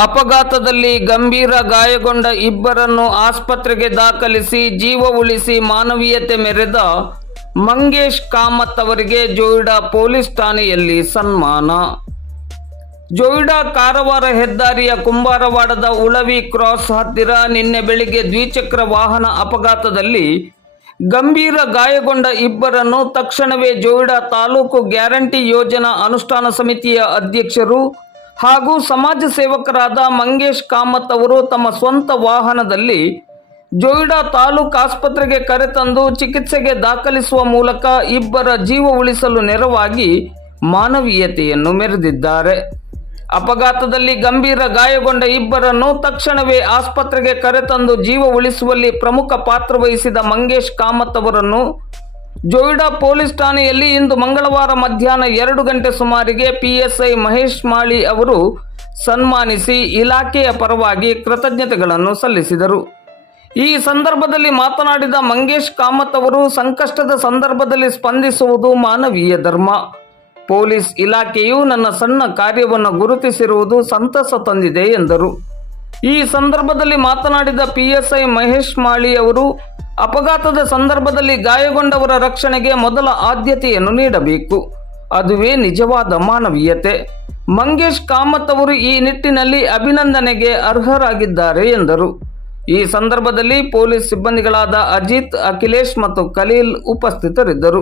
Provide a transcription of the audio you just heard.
ಅಪಘಾತದಲ್ಲಿ ಗಂಭೀರ ಗಾಯಗೊಂಡ ಇಬ್ಬರನ್ನು ಆಸ್ಪತ್ರೆಗೆ ದಾಖಲಿಸಿ ಜೀವ ಉಳಿಸಿ ಮಾನವೀಯತೆ ಮೆರೆದ ಮಂಗೇಶ್ ಕಾಮತ್ ಅವರಿಗೆ ಜೋಯಿಡಾ ಪೊಲೀಸ್ ಠಾಣೆಯಲ್ಲಿ ಸನ್ಮಾನ. ಜೋಯಿಡಾ ಕಾರವಾರ ಹೆದ್ದಾರಿಯ ಕುಂಬಾರವಾಡದ ಉಳವಿ ಕ್ರಾಸ್ ಹತ್ತಿರ ನಿನ್ನೆ ಬೆಳಿಗ್ಗೆ ದ್ವಿಚಕ್ರ ವಾಹನ ಅಪಘಾತದಲ್ಲಿ ಗಂಭೀರ ಗಾಯಗೊಂಡ ಇಬ್ಬರನ್ನು ತಕ್ಷಣವೇ ಜೋಯಿಡಾ ತಾಲೂಕು ಗ್ಯಾರಂಟಿ ಯೋಜನಾ ಅನುಷ್ಠಾನ ಸಮಿತಿಯ ಅಧ್ಯಕ್ಷರು ಹಾಗೂ ಸಮಾಜ ಸೇವಕರಾದ ಮಂಗೇಶ್ ಕಾಮತ್ ಅವರು ತಮ್ಮ ಸ್ವಂತ ವಾಹನದಲ್ಲಿ ಜೋಯಿಡಾ ತಾಲೂಕು ಆಸ್ಪತ್ರೆಗೆ ಕರೆತಂದು ಚಿಕಿತ್ಸೆಗೆ ದಾಖಲಿಸುವ ಮೂಲಕ ಇಬ್ಬರ ಜೀವ ಉಳಿಸಲು ನೆರವಾಗಿ ಮಾನವೀಯತೆಯನ್ನು ಮೆರೆದಿದ್ದಾರೆ. ಅಪಘಾತದಲ್ಲಿ ಗಂಭೀರ ಗಾಯಗೊಂಡ ಇಬ್ಬರನ್ನು ತಕ್ಷಣವೇ ಆಸ್ಪತ್ರೆಗೆ ಕರೆತಂದು ಜೀವ ಉಳಿಸುವಲ್ಲಿ ಪ್ರಮುಖ ಪಾತ್ರ ವಹಿಸಿದ ಮಂಗೇಶ್ ಕಾಮತ್ ಅವರನ್ನು ಜೋಯಿಡಾ ಪೊಲೀಸ್ ಠಾಣೆಯಲ್ಲಿ ಇಂದು ಮಂಗಳವಾರ ಮಧ್ಯಾಹ್ನ ಎರಡು ಗಂಟೆ ಸುಮಾರಿಗೆ ಪಿಎಸ್ಐ ಮಹೇಶ್ ಮಾಳಿ ಅವರು ಸನ್ಮಾನಿಸಿ ಇಲಾಖೆಯ ಪರವಾಗಿ ಕೃತಜ್ಞತೆಗಳನ್ನು ಸಲ್ಲಿಸಿದರು. ಈ ಸಂದರ್ಭದಲ್ಲಿ ಮಾತನಾಡಿದ ಮಂಗೇಶ್ ಕಾಮತ್ ಅವರು, ಸಂಕಷ್ಟದ ಸಂದರ್ಭದಲ್ಲಿ ಸ್ಪಂದಿಸುವುದು ಮಾನವೀಯ ಧರ್ಮ. ಪೊಲೀಸ್ ಇಲಾಖೆಯು ನನ್ನ ಸಣ್ಣ ಕಾರ್ಯವನ್ನು ಗುರುತಿಸಿರುವುದು ಸಂತಸ ತಂದಿದೆ ಎಂದರು. ಈ ಸಂದರ್ಭದಲ್ಲಿ ಮಾತನಾಡಿದ ಪಿಎಸ್ಐ ಮಹೇಶ್ ಮಾಳಿ ಅವರು ಅಪಘಾತದ ಸಂದರ್ಭದಲ್ಲಿ ಗಾಯಗೊಂಡವರ ರಕ್ಷಣೆಗೆ ಮೊದಲ ಆದ್ಯತೆಯನ್ನು ನೀಡಬೇಕು. ಅದುವೇ ನಿಜವಾದ ಮಾನವೀಯತೆ. ಮಂಗೇಶ್ ಕಾಮತ್ ಅವರು ಈ ನಿಟ್ಟಿನಲ್ಲಿ ಅಭಿನಂದನೆಗೆ ಅರ್ಹರಾಗಿದ್ದಾರೆ ಎಂದರು. ಈ ಸಂದರ್ಭದಲ್ಲಿ ಪೊಲೀಸ್ ಸಿಬ್ಬಂದಿಗಳಾದ ಅಜಿತ್, ಅಖಿಲೇಶ್ ಮತ್ತು ಖಲೀಲ್ ಉಪಸ್ಥಿತರಿದ್ದರು.